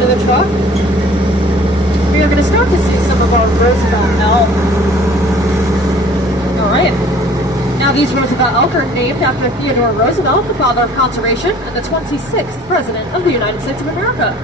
side of the truck, we are going to start to see some of our Roosevelt elk. Alright. Now these Roosevelt elk are named after Theodore Roosevelt, the father of conservation and the 26th President of the United States of America.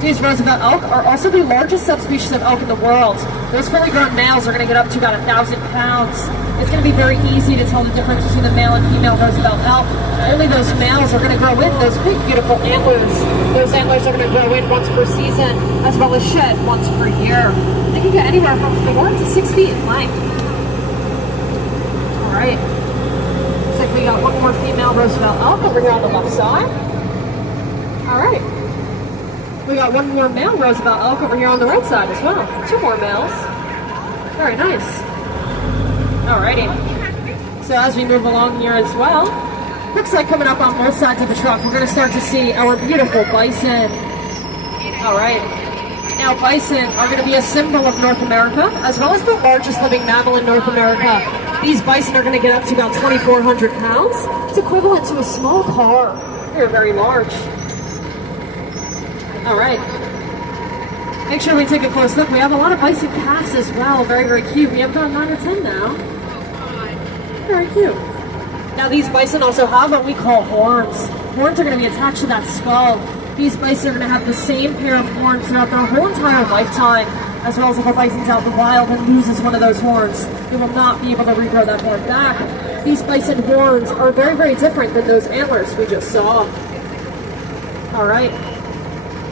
These Roosevelt elk are also the largest subspecies of elk in the world. Those fully grown males are going to get up to about 1,000 pounds. It's going to be very easy to tell the difference between the male and female Roosevelt elk. Only those males are going to grow in those big, beautiful antlers. Those antlers are going to grow in once per season, as well as shed once per year. They can get anywhere from 4 to 6 feet in length. Alright. Looks like we got one more female Roosevelt elk over here on the left side. Alright. We got one more male Roosevelt elk over here on the right side as well. 2 more males. Very nice. Alrighty. So as we move along here as well, looks like coming up on both sides of the truck, we're going to start to see our beautiful bison. Alright. Now bison are going to be a symbol of North America, as well as the largest living mammal in North America. These bison are going to get up to about 2,400 pounds. It's equivalent to a small car. They're very large. Alright. Make sure we take a close look. We have a lot of bison calves as well. Very, very cute. We have about 9 or 10 now. Very cute. Now these bison also have what we call horns. Horns are going to be attached to that skull. These bison are going to have the same pair of horns throughout their whole entire lifetime, as well as if a bison's out in the wild and loses one of those horns, they will not be able to regrow that horn back. These bison horns are very, very different than those antlers we just saw. Alright.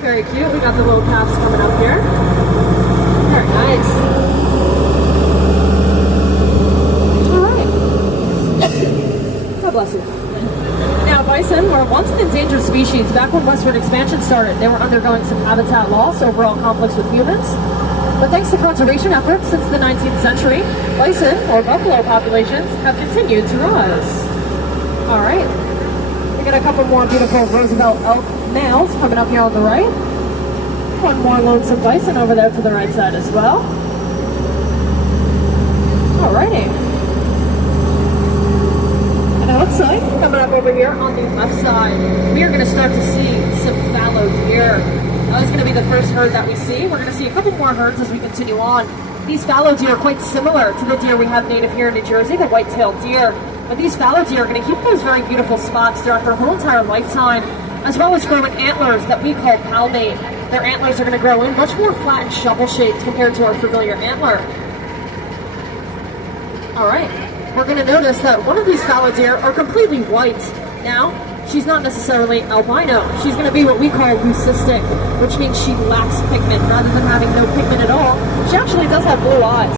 Very cute. We got the little calves coming up here. Very nice. Alright. God bless you. Now, bison were once an endangered species. Back when westward expansion started, they were undergoing some habitat loss, overall conflicts with humans. But thanks to conservation efforts since the 19th century, bison, or buffalo populations, have continued to rise. Alright. We got a couple more beautiful Roosevelt elk males coming up here on the right. One more lonesome bison over there to the right side as well. Alrighty. And it looks like, coming up over here on the left side, we are going to start to see some fallow deer. That is going to be the first herd that we see. We're going to see a couple more herds as we continue on. These fallow deer are quite similar to the deer we have native here in New Jersey, the white-tailed deer. But these fallow deer are going to keep those very beautiful spots throughout their whole entire lifetime, as well as growing antlers that we call palmate. Their antlers are going to grow in much more flat and shovel-shaped compared to our familiar antler. Alright, we're going to notice that one of these fallow deer are completely white. Now, she's not necessarily albino. She's going to be what we call leucistic, which means she lacks pigment. Rather than having no pigment at all, she actually does have blue eyes.